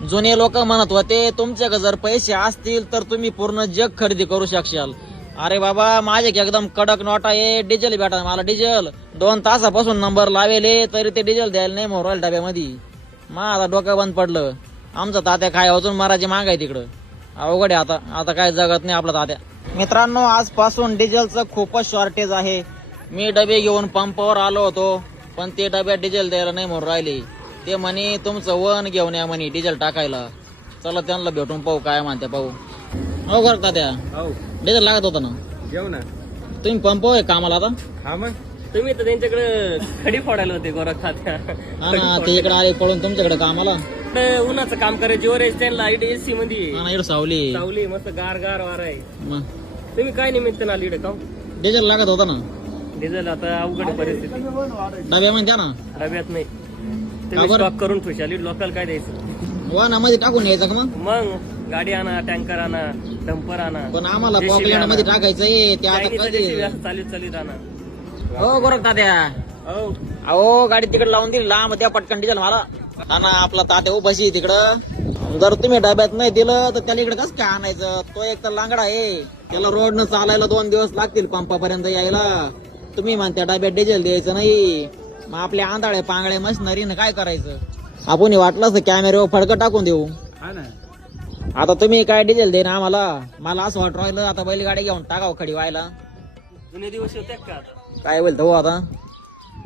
जुने लोक म्हणत होते तुमच्याकडे जर पैसे असतील तर तुम्ही पूर्ण जग खरेदी करू शकशाल. अरे बाबा माझे एकदम कडक नोटा आहे. डिझेल भेटा मला, डिझेल 2 तासापासून नंबर लावेले तरी ते डिझेल द्यायला नाही मोबाईल डब्यामध्ये. माझा डोकं बंद पडलं. आमचा तात्या काय अजून मारायची मागाय तिकडं. अवघड आहे आता काय जगत नाही आपला तात्या. मित्रांनो आजपासून डिझेलचं खूपच शॉर्टेज आहे. मी डबे घेऊन पंपावर आलो होतो पण ते डब्यात डिझेल द्यायला नाही म्हणून राहिले. ते म्हणे तुमचं वन घेऊन या म्हणे डिझेल टाकायला. चला त्यांना भेटून पाहू काय म्हणते पाहू. हो कर तात्या डिझेल लागत होतं ना. घेऊ ना तुम्ही पंपावर आहे कामाला आता. हा मग तुम्ही तर त्यांच्याकडे खडी फोडायला होते गोरखात. हा ना ते इकडे आले पळून तुमच्याकडे कामाला. उन्हाचं काम करायची वर त्यांना एसी मध्ये हा ना इकडे सावली सावली मस्त गार गार वारा आहे. मग तुम्ही काय निमित्त ना इकडे का डिझेल लागत होता ना. डिझेल आता अवघड परिस्थिती. डब्यामध्ये द्या ना. डब्यात नाही का तुम्ही बरं? स्टॉक करून ठेवशाली लोकल काय द्यायचं. वाहनामध्ये टाकून यायचं का मग. मग गाडी आणा, टँकर आणा, डंपर आणा, पण आम्हाला JCB पॉपलँड मध्ये आणा. टाकायचंय ते आता चायनीजचं कधी. JCB असं चालीत आणा. हो गोरख तात्या. हो अहो गाडी तिकडे लावून दिली लांब द्या पटकन डिझेल मला. हा ना आपला तात्या उभाशी तिकडं. जर तुम्ही डब्यात नाही दिलं तर त्याला इकडे कसं काय आणायचं. तो एक तर लांगडा आहे. त्याला रोडनं चालायला 2 दिवस लागतील पंपापर्यंत यायला. तुम्ही म्हणता डब्यात डिझेल द्यायचं नाही. मग आपल्या आंधळे पांगळे मशनरीनं काय करायचं. आपण वाटलं तर कॅमेऱ्यावर फडकं टाकून देऊ. हा ना आता तुम्ही काय डिझेल दे ना आम्हाला. मला असं वाटत राहिलं आता बैलगाडी घेऊन टाकावं खडी व्हायला. जुने दिवस होते का आता. काय बोलतो हो आता.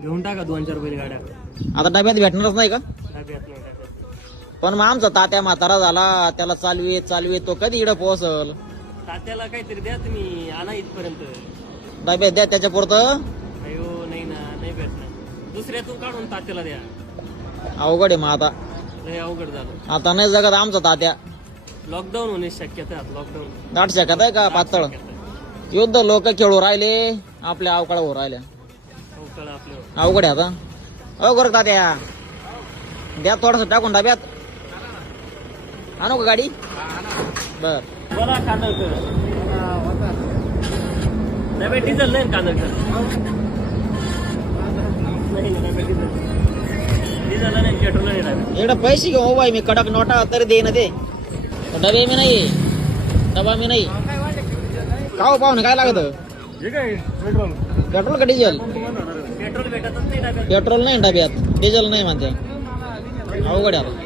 घेऊन टाका 2-4 बैल गाड्या. आता डब्यात भेटणारच नाही का. डब्यात नाही डब्यात. पण मग आमचा तात्या म्हातारा झाला. त्याला चालवी तो कधी इकडे पोहोचल. तात्याला काहीतरी द्या तुम्ही आणा इथपर्यंत. डब्यात द्या त्याच्या पुरतं. नाही हो नाही ना नाही भेटणार. दुसऱ्यातून काढून तात्याला द्या. अवघड आहे मग आता. लय अवघड झालं. आता नाही जगत आमचा तात्या. लॉकडाऊन होण्याची शक्यता आहे. लॉकडाऊन गाठ शकत आहे का पातळ. युद्ध लोक खेळू राहिले आपल्या अवकाळ हो राहिल्या. अवकाळ आपल्यावर. अवघड आहे आता. हो गोरख तात्या द्या थोडस टाकून डब्यात. आणू का गाडी. बर बोला कांदळकर. डब्यात डिझेल नाही कांदळकर. नाही डब्यात डिझेल. डिझेल नाही पेट्रोल नाही डब्यात. इकडे पैसे घेऊ हो बाई मी कडक नोटा तरी दे ना ते. डबे मी नाही डबा मी नाही. खाऊ पाहुणे काय लागत. पेट्रोल पेट्रोल का डिझेल. पेट्रोल भेटतच नाही डब्यात. पेट्रोल नाही डब्यात डिझेल नाही म्हणते. अवघड आहे आता.